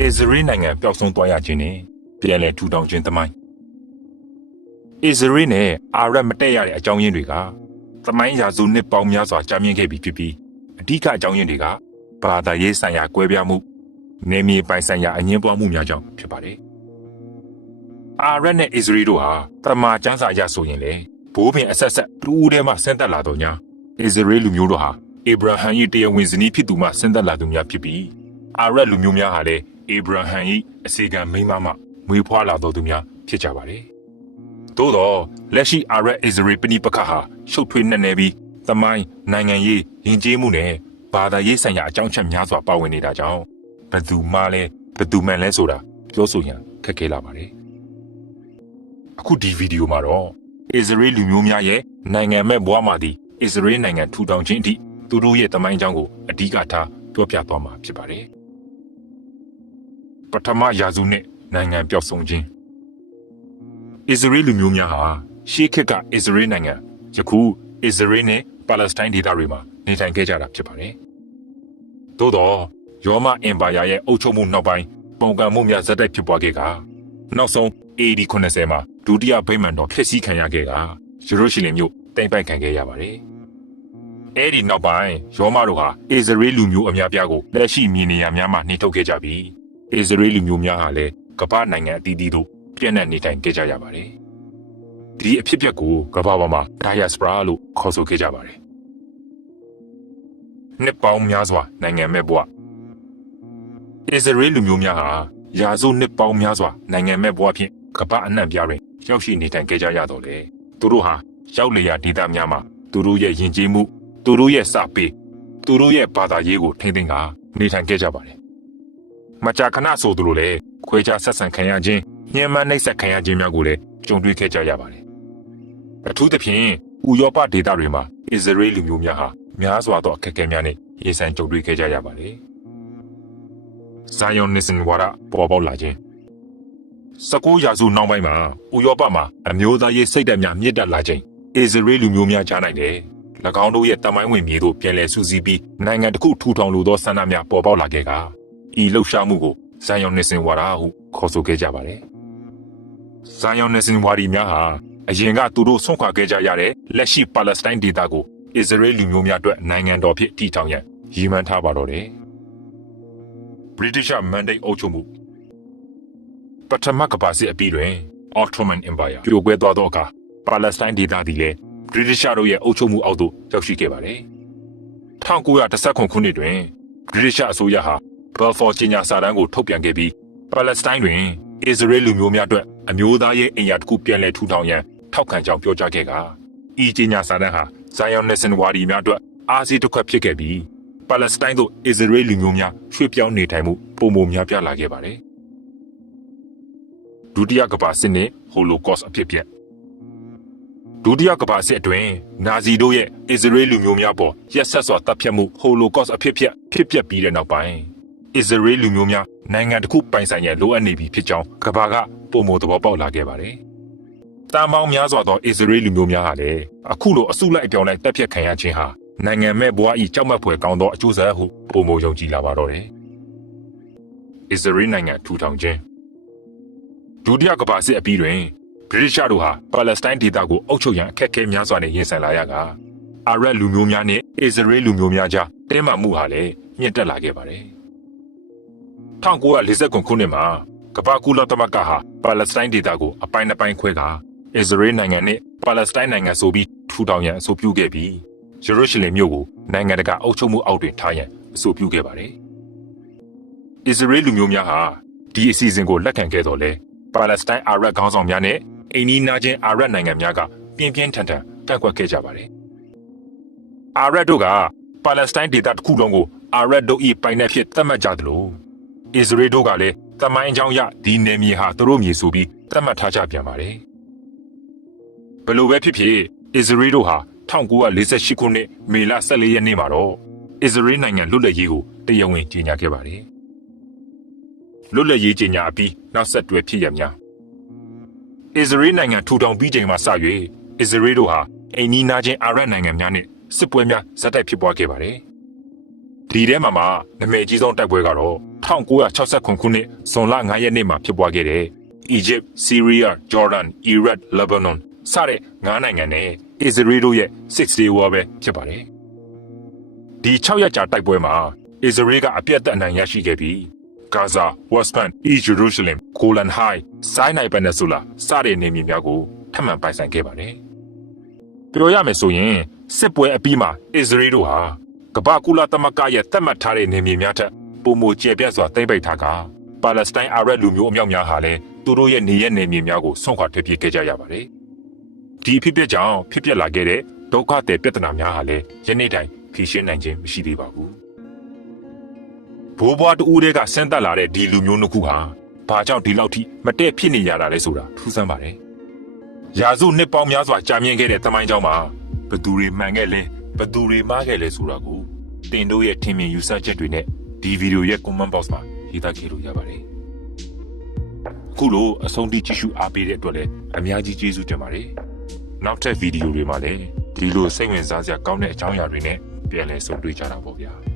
အစ္စရေးနိုင်ငံပျောက်ဆုံးသွားရခြင်းနဲ့ပြည်လဲထူထောင်ခြင်းသမိုင်းအစ္စရေးနဲ့အာရပ်မတည့်ရတဲ့အကြောင်းရင်းတွေကသမိုင်းရာစုနှစ်ပေါင်းများစွာကြာမြင့်ခဲ့ပြီဖြစ်ပြီးအဓိကအကြောင်းရင်းတွေကဘာသာရေးဆိုင်ရာကွဲပြားမှုနေမြေပိုင်ဆိုင်ရာအငင်းပွားမှုများကြောင့်ဖြစ်ပါတယ်အာရပ်နဲ့အစ္စရေးတို့ဟာပထမကျမ်းစာအရဆိုရင်လေဘိုးပင်အဆက်ဆက်တူဦးထဲမှဆင်းသက်လာတော့ညာအစ္စရေးလူမျိုးတို့ဟာအေဗြဟံ၏တရားဝင်ဇနီးဖြစ်သူမှဆင်းသက်လာသူများဖြစ်ပြီးအာရပ်လူမျိုးများဟာလည်း အေဗြဟံ၏အစီကံမိန်းမမှမွေးဖွားလာတော်သူများဖြစ်ကြပါတယ်။သို့တော့လက်ရှိအာရပ်အစ္စရေးပဏိပခဟာရှုပ်ထွေးနေနေပြီးသမိုင်းနိုင်ငံရေးယဉ်ကျေးမှုနဲ့ဘာသာရေးဆိုင်ရာအကြောင်းချက်များစွာပါဝင်နေတာကြောင့်ဘယ်သူမှလည်းဘယ်သူမှလည်းဆိုတာပြောဆိုရန်ခက်ခဲလာပါတယ်။အခုဒီဗီဒီယိုမှာတော့အစ္စရေးလူမျိုးများရဲ့နိုင်ငံမဲ့ဘဝမှာဒီအစ္စရေးနိုင်ငံထူထောင်ခြင်းအထိသူတို့ရဲ့တမိုင်းကြောင်းကိုအဓိကထားပြောပြသွားမှာဖြစ်ပါတယ်။ ပထမရာစုနှစ်နိုင်ငံပျောက်ဆုံးခြင်းအစ္စရေးလူမျိုးများဟာရှေးခေတ်ကအစ္စရေးနိုင်ငံယခုအစ္စရေးနဲ့ပါလက်စတိုင်းဒေသတွေမှာနေထိုင်ခဲ့ကြတာဖြစ်ပါတယ်။သို့တော့ရောမအင်ပါယာရဲ့အုပ်ချုပ်မှုနောက်ပိုင်းပုံကံမှုများဇက်တိုက်ဖြစ်ပွားခဲ့ကနောက်ဆုံး AD 90မှာဒုတိယဗိမာန်တော်ဖျက်ဆီးခံရခဲ့ကယေရုရှလင်မြို့တိမ်ပိုက်ခံခဲ့ရပါတယ်။အဲဒီနောက်ပိုင်းရောမတို့ဟာအစ္စရေးလူမျိုးအများပြားကိုလက်ရှိမြေနေရာများမှာနှိထုတ်ခဲ့ကြပြီး အစ္စရေးလူမျိုးများဟာလည်းကမ္ဘာနိုင်ငံအသီးသီးတို့ပြည့်နှက်နေထိုင်ခဲ့ကြရပါတယ်။ဒီအဖြစ်အပျက်ကိုကမ္ဘာပေါ်မှာ diaspora လို့ခေါ်ဆိုခဲ့ကြပါတယ်။နှစ်ပေါင်းများစွာနိုင်ငံမဲ့ဘဝအစ္စရေးလူမျိုးများဟာရာစုနှစ်ပေါင်းများစွာနိုင်ငံမဲ့ဘဝဖြင့်ကမ္ဘာအနှံ့ပြားတွင်ရောက်ရှိနေထိုင်ခဲ့ကြရတော့လေသူတို့ဟာရောက်လျာဒေသများမှာသူတို့ရဲ့ယဉ်ကျေးမှုသူတို့ရဲ့စပေးသူတို့ရဲ့ဘာသာရေးကိုထိမ့်သိမ်းကာနေထိုင်ခဲ့ကြပါတယ် မကြာခဏဆိုသူတို့လည်းခွဲခြားဆက်ဆံခံရခြင်းညှဉ်းပန်းနှိပ်စက်ခံရခြင်းများကိုလည်းကြုံတွေ့ခဲ့ကြရပါတယ်အထူးသဖြင့်ဥရောပဒေသတွေမှာအစ္စရေးလူမျိုးများဟာများစွာသောအခက်အခဲများနဲ့ရင်ဆိုင်ကြုံတွေ့ခဲ့ကြရပါတယ်ဇိုင်ယွန်နစ်စင်ဝါဒပေါ်ပေါက်လာခြင်း19ရာစုနောက်ပိုင်းမှာဥရောပမှာအမျိုးသားရေးစိတ်ဓာတ်များမြင့်တက်လာခြင်းအစ္စရေးလူမျိုးများကြားနိုင်တယ်၎င်းတို့ရဲ့တမိုင်းဝင်မြေတို့ပြန်လည်စူးစီးပြီးနိုင်ငံတစ်ခုထူထောင်လိုသောဆန္ဒများပေါ်ပေါက်လာခဲ့က ဤလှုပ်ရှားမှုကိုဇိုင်ယွန်နစ်စင်ဝါဒဟုခေါ်ဆိုခဲ့ကြပါတယ်ဇိုင်ယွန်နစ်စင်ဝါဒီများဟာအရင်ကသူတို့ဆွန့်ခွာခဲ့ကြရတဲ့လက်ရှိပါလက်စတိုင်းဒေသကိုအစ္စရေးလူမျိုးများအတွက်နိုင်ငံတော်ဖြစ်တည်ထောင်ရန်ရည်မှန်းထားပါတော့တယ်။ British Mandate အုပ်ချုပ်မှုပထမကမ္ဘာစစ်အပြီးတွင် Ottoman Empire ပြိုကွဲသွားသောအခါပါလက်စတိုင်းဒေသသည်လည်း British တို့ရဲ့အုပ်ချုပ်မှုအောက်သို့ရောက်ရှိခဲ့ပါတယ်။1919ခုနှစ်တွင် British အစိုးရဟာ Balfour ကြေညာစာတမ်းကိုထုတ်ပြန်ခဲ့ပြီးပါလက်စတိုင်းတွင်အစ္စရေးလူမျိုးများအတွက်အမျိုးသားရေးအင်အားတစ်ခုပြန်လည်ထူထောင်ရန်ထောက်ခံကြောင်းပြောကြားခဲ့ကဤကြေညာစာတမ်းဟာ Zionism ဝါဒီများအတွက်အားစီးတစ်ခွက်ဖြစ်ခဲ့ပြီးပါလက်စတိုင်းသို့အစ္စရေးလူမျိုးများရွှေ့ပြောင်းနေထိုင်မှုပုံမများပြားလာခဲ့ပါတယ်ဒုတိယကမ္ဘာစစ်နှင့် Holocaust အဖြစ်အပျက်ဒုတိယကမ္ဘာစစ်အတွင်းနာဇီတို့ရဲ့အစ္စရေးလူမျိုးများပေါ်ရက်ဆက်စွာတပ်ဖြတ်မှု Holocaust အဖြစ်အပျက်ဖြစ်ပျက်ပြီးတဲ့နောက်ပိုင်း အစ္စရေးလူမျိုးများနိုင်ငံတစ်ခုပိုင်ဆိုင်ရလိုအပ်နေပြီဖြစ်ကြောင်းကဘာကပုံမသဘောပေါက်လာခဲ့ပါတယ်။တာမောင်များစွာသောအစ္စရေးလူမျိုးများဟာလည်းအခုလိုအစုလိုက်အပြောင်းလိုက်တပ်ဖြတ်ခံရခြင်းဟာနိုင်ငံမဲ့ဘဝ၏ကြောက်မက်ဖွယ်ကောင်းသောအကျိုးဆက်ဟုပုံမယုံကြည်လာပါတော့တယ်။အစ္စရေးနိုင်ငံထူထောင်ခြင်းဒုတိယကမ္ဘာစစ်အပြီးတွင်ဗြိတိရှတို့ဟာပါလက်စတိုင်းဒေသကိုအုပ်ချုပ်ရန်အခက်အခဲများစွာနဲ့ရင်ဆိုင်လာရကအာရပ်လူမျိုးများနဲ့အစ္စရေးလူမျိုးများကြားတင်းမာမှုဟာလည်းမြင့်တက်လာခဲ့ပါတယ်။ 1949ခုနှစ်မှာကမ္ဘာကူလာသမဂ္ဂဟာပါလက်စတိုင်းဒေသကိုအပိုင်းတစ်ပိုင်းခွဲကာအစ္စရေးနိုင်ငံနဲ့ပါလက်စတိုင်းနိုင်ငံဆိုပြီးထူထောင်ရန်အဆိုပြုခဲ့ပြီးယေရုရှလင်မြို့ကိုနိုင်ငံတကာအုပ်ချုပ်မှုအောက်တွင်ထားရန်အဆိုပြုခဲ့ပါတယ်။အစ္စရေးလူမျိုးများဟာဒီအစီအစဉ်ကိုလက်ခံခဲ့တော်လဲပါလက်စတိုင်းအာရပ်ခေါင်းဆောင်များနဲ့အိန္ဒိနာချင်းအာရပ်နိုင်ငံများကပြင်းပြင်းထန်ထန်ကန့်ကွက်ခဲ့ကြပါတယ်။အာရပ်တို့ကပါလက်စတိုင်းဒေသတစ်ခုလုံးကိုအာရပ်တို့၏ပိုင်နယ်ဖြစ်သတ်မှတ်ကြသလို အစ္စရေးတို့ကလည်းတမိုင်းအကြောင်းရဒီနယ်မြေဟာသူတို့မြေဆိုပြီးသတ်မှတ်ထားကြပြန်ပါတယ်။ဘလို့ပဲဖြစ်ဖြစ်အစ္စရေးတို့ဟာ1948ခုနှစ်မေလ14ရက်နေ့မှာတော့အစ္စရေးနိုင်ငံလွတ်လပ်ရေးကိုတရားဝင်ကြေညာခဲ့ပါတယ်။လွတ်လပ်ရေးကြေညာအပြီးနောက်ဆက်တွဲဖြစ်ရများအစ္စရေးနိုင်ငံထူထောင်ပြီးချိန်မှာစ၍အစ္စရေးတို့ဟာအိမ်နီးနားချင်းအာရပ်နိုင်ငံများနဲ့စစ်ပွဲများဇက်တိုက်ဖြစ်ပွားခဲ့ပါတယ်။ဒီထဲမှာမှနာမည်ကြီးဆုံးတိုက်ပွဲကတော့1949 1969ခုနှစ်ဇွန်လ9ရက်နေ့မှာဖြစ်ပွားခဲ့တဲ့ Egypt, Syria, Jordan, Iraq, Lebanon စတဲ့၅နိုင်ငံနဲ့ Israel တို့ရဲ့ Six Day War ပဲဖြစ်ပါတယ်။ဒီ6ရက်ကြာတိုက်ပွဲမှာ Israel ကအပြတ်သက်အနိုင်ရရှိခဲ့ပြီး Gaza, West Bank, East Jerusalem, Golan High, Sinai Peninsula စတဲ့နေမြေများကိုထပ်မံပိုင်ဆိုင်ခဲ့ပါတယ်။ပြောရမယ်ဆိုရင်စစ်ပွဲအပြီးမှာ Israel တို့ဟာကမ္ဘာကုလသမဂ္ဂရဲ့သတ်မှတ်ထားတဲ့နေမြေများထက် ပုံမကျယ်ပြန့်စွာသိမ်းပိတ်ထားကပါလက်စတိုင်းအာရပ်လူမျိုးအမြောက်များဟာလည်းသူတို့ရဲ့နေရနေမြေများကိုဆွန့်ခွာထွက်ပြေးခဲ့ကြရပါတယ်။ဒီအဖြစ်အပျက်ကြောင့်ဖြစ်ပျက်လာခဲ့တဲ့ဒုက္ခတဲ့ပြဿနာများဟာလည်းယနေ့တိုင်ဖြေရှင်းနိုင်ခြင်းမရှိသေးပါဘူး။ဘိုးဘွားတူဦးတွေကဆင်းသက်လာတဲ့ဒီလူမျိုးနှစ်ခုဟာဘာကြောင့်ဒီလောက်ထိမတည့်ဖြစ်နေရတာလဲဆိုတာထူးဆန်းပါတယ်။ရာစုနှစ်ပေါင်းများစွာကြာမြင့်ခဲ့တဲ့သမိုင်းကြောင်းမှာဘသူတွေမှန်ခဲ့လဲဘသူတွေမှားခဲ့လဲဆိုတာကိုတင်တို့ရဲ့ထင်မြင်ယူဆချက်တွေနဲ့ ဒီဗီဒီယိုရဲ့ comment box မှာရေးသားခဲ့လို့ရပါတယ်။အခုလိုအဆုံးထိကြည့်ရှုအားပေးတဲ့အတွက်လည်းအများကြီးကျေးဇူးတင်ပါတယ်။နောက်ထပ်ဗီဒီယိုတွေမှာလည်းဒီလိုစိတ်ဝင်စားစရာကောင်းတဲ့အကြောင်းအရာတွေနဲ့ပြန်လည်ဆုံတွေ့ကြတာပေါ့ဗျာ။